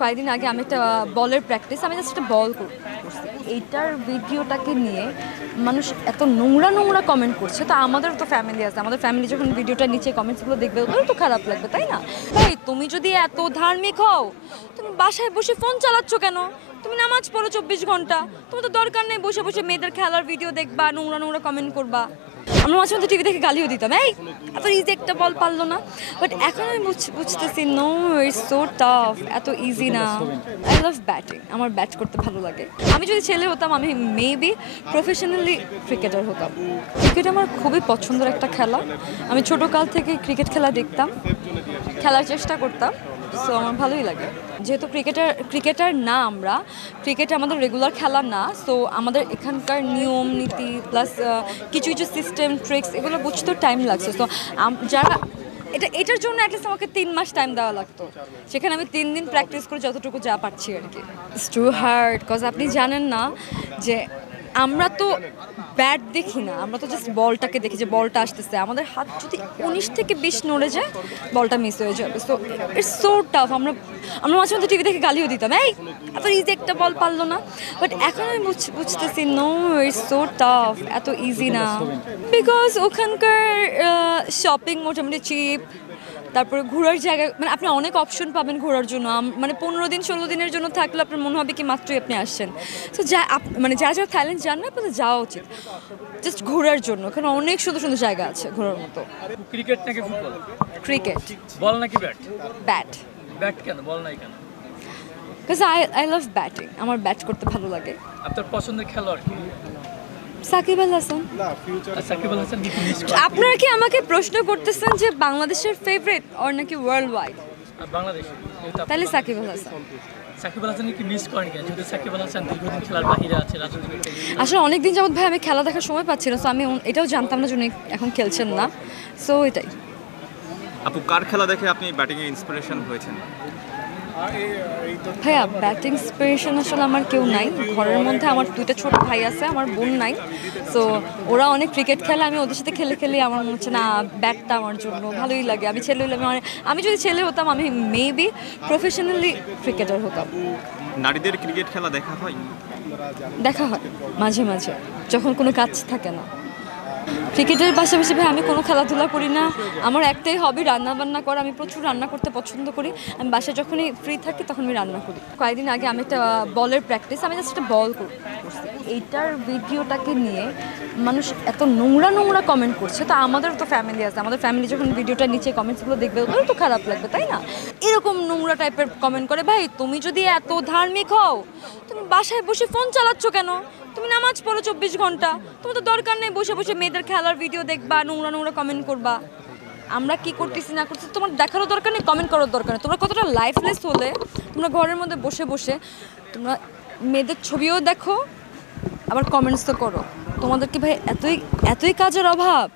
কয়েকদিন আগে আমি একটা বলের প্র্যাকটিস আমি জাস্ট একটা বল করছি, এইটার ভিডিওটাকে নিয়ে মানুষ এত নোংরা নোংরা কমেন্ট করছে। তো আমাদের তো ফ্যামিলি আছে, আমাদের ফ্যামিলি যখন ভিডিওটা নিচে কমেন্টসগুলো দেখবে ওদেরও তো খারাপ লাগবে, তাই না? ভাই তুমি যদি এত ধার্মিক হও, তুমি বাসায় বসে ফোন চালাচ্ছ কেন? তুমি নামাজ পড়ো 24 ঘন্টা, তোমার তো দরকার নেই বসে বসে মেয়েদের খেলার ভিডিও দেখবা, নোংরা নোংরা কমেন্ট করবা। আমরা মাঝে মধ্যে টিভি দেখে গালিও দিতাম, এই এত ইজি একটা বল পারলো না। বাট এখন আমি বুঝতেছি নো, ইটস সো টাফ, এত ইজি না। আই লাভ ব্যাটিং, আমার ব্যাট করতে ভালো লাগে। আমি যদি ছেলে হতাম আমি মেবি প্রফেশনালি ক্রিকেটার হতাম। ক্রিকেট আমার খুবই পছন্দের একটা খেলা। আমি ছোটোকাল থেকে ক্রিকেট খেলা দেখতাম, খেলার চেষ্টা করতাম। সো আমার ভালোই লাগে। যেহেতু ক্রিকেটার না, আমরা ক্রিকেট আমাদের রেগুলার খেলা না। সো আমাদের এখানকার নিয়ম নীতি প্লাস কিছু কিছু সিস্টেম ট্রিক্স এগুলো বুঝতেও টাইম লাগছে। সো যারা এটার জন্য অ্যাটলিস্ট আমাকে 3 মাস টাইম দেওয়া লাগতো, সেখানে আমি 3 দিন প্র্যাকটিস করে যতটুকু যা পারছি আর কি। ইটস টু হার্ড, কজ আপনি জানেন না যে আমরা তো ব্যাট দেখি না, আমরা তো জাস্ট বলটাকে দেখি যে বলটা আসতেছে। আমাদের হাত যদি 19 থেকে 20 নড়ে যায় বলটা মিস হয়ে যাবে। So it's so tough. আমরা মাঝে মধ্যে টিভি দেখে গালিও দিতাম, এই এত ইজি একটা বল পারলো না। বাট এখন আমি বুঝতেছি নো, ইটস সো টাফ, এত ইজি না। বিকজ ওখানকার শপিং মোটামুটি চিপ, তারপরে ঘোরার জায়গা, মানে আপনি অনেক অপশন পাবেন ঘোরার জন্য। মানে 15 দিন 16 দিনের জন্য থাকলে আপনার মনে হবে কি মাত্রই আপনি আসছেন। তো মানে যারা যারা থাইল্যান্ড যান না আপনাদের যাওয়া উচিত জাস্ট ঘোরার জন্য, কারণ অনেক সুন্দর সুন্দর জায়গা আছে ঘোরার মতো। ক্রিকেট নাকি ফুটবল? ক্রিকেট। বল নাকি ব্যাট? ব্যাট। ব্যাট কেন, বল নাই কেন? বিকজ আই লাভ ব্যাটিং, আমার ব্যাট করতে ভালো লাগে। আপনার পছন্দের খেলোয়াড় কি? সাকিব আল হাসান। সাকিব আল হাসান কি মিস করেন? আপনারা কি আমাকে প্রশ্ন করতেছেন যে বাংলাদেশের ফেভারিট অর নাকি ওয়ার্ল্ড ওয়াইড? বাংলাদেশে। তাহলে সাকিব আল হাসান। সাকিব আল হাসান কি মিস করেন কেন? যদি সাকিব আল হাসান দীর্ঘদিন খেলার বাইরে আছে, রাজনৈতিক। আসলে অনেকদিন যাবত ভাই আমি খেলা দেখার সময় পাচ্ছি না। সো আমি এটাও জানতাম না যে উনি এখন খেলছেন না। সো এটাই। আপু, কার খেলা দেখে আপনি ব্যাটিংয়ে ইন্সপিরেশন হয়েছেন? ভাইয়া ব্যাটিং ইন্সপিরেশন আসলে আমার কেউ নাই। ঘরের মধ্যে আমার 2টা ছোট ভাই আছে, আমার বোন নাই। সো ওরা অনেক ক্রিকেট খেলে, আমি ওদের সাথে খেলে খেলে আমার মনে হচ্ছে না ব্যাটটা আমার জন্য ভালোই লাগে। আমি যদি ছেলে হতাম আমি মেবি প্রফেশনালি ক্রিকেটার হতাম। নারীদের ক্রিকেট খেলা দেখা হয়? দেখা হয় মাঝে মাঝে, যখন কোনো কাজ থাকে না। ক্রিকেটের পাশাপাশি ভাই আমি কোনো খেলাধুলা করি না। আমার একটাই হবি রান্না বান্না করা। আমি প্রচুর রান্না করতে পছন্দ করি। আমি বাসায় যখনই ফ্রি থাকি তখন আমি রান্না করি। কয়েকদিন আগে আমি একটা বলের প্র্যাকটিস আমি জাস্ট একটা বল করছি, এইটার ভিডিওটাকে নিয়ে মানুষ এত নোংরা নোংরা কমেন্ট করছে। তো আমাদের তো ফ্যামিলি আছে, আমাদের ফ্যামিলি যখন ভিডিওটা নিচে কমেন্টসগুলো দেখবে ওদেরও তো খারাপ লাগবে, তাই না? এরকম নোংরা টাইপের কমেন্ট করে। ভাই তুমি যদি এত ধার্মিক হও, তুমি বাসায় বসে ফোন চালাচ্ছ কেন? তুমি নামাজ পড়ো 24 ঘন্টা, তোমার তো দরকার নেই বসে বসে মেয়েদের খেলার ভিডিও দেখবা, নোংরা নোংরা কমেন্ট করবা। আমরা কি করতেছি না করতেছি তোমার দেখারও দরকার নেই, কমেন্ট করার দরকার নেই। তোমরা কতটা লাইফলেস হলে তোমরা ঘরের মধ্যে বসে বসে তোমরা মেয়েদের ছবিও দেখো আবার কমেন্টস তো করো। তোমাদের কি ভাই এতই কাজের অভাব?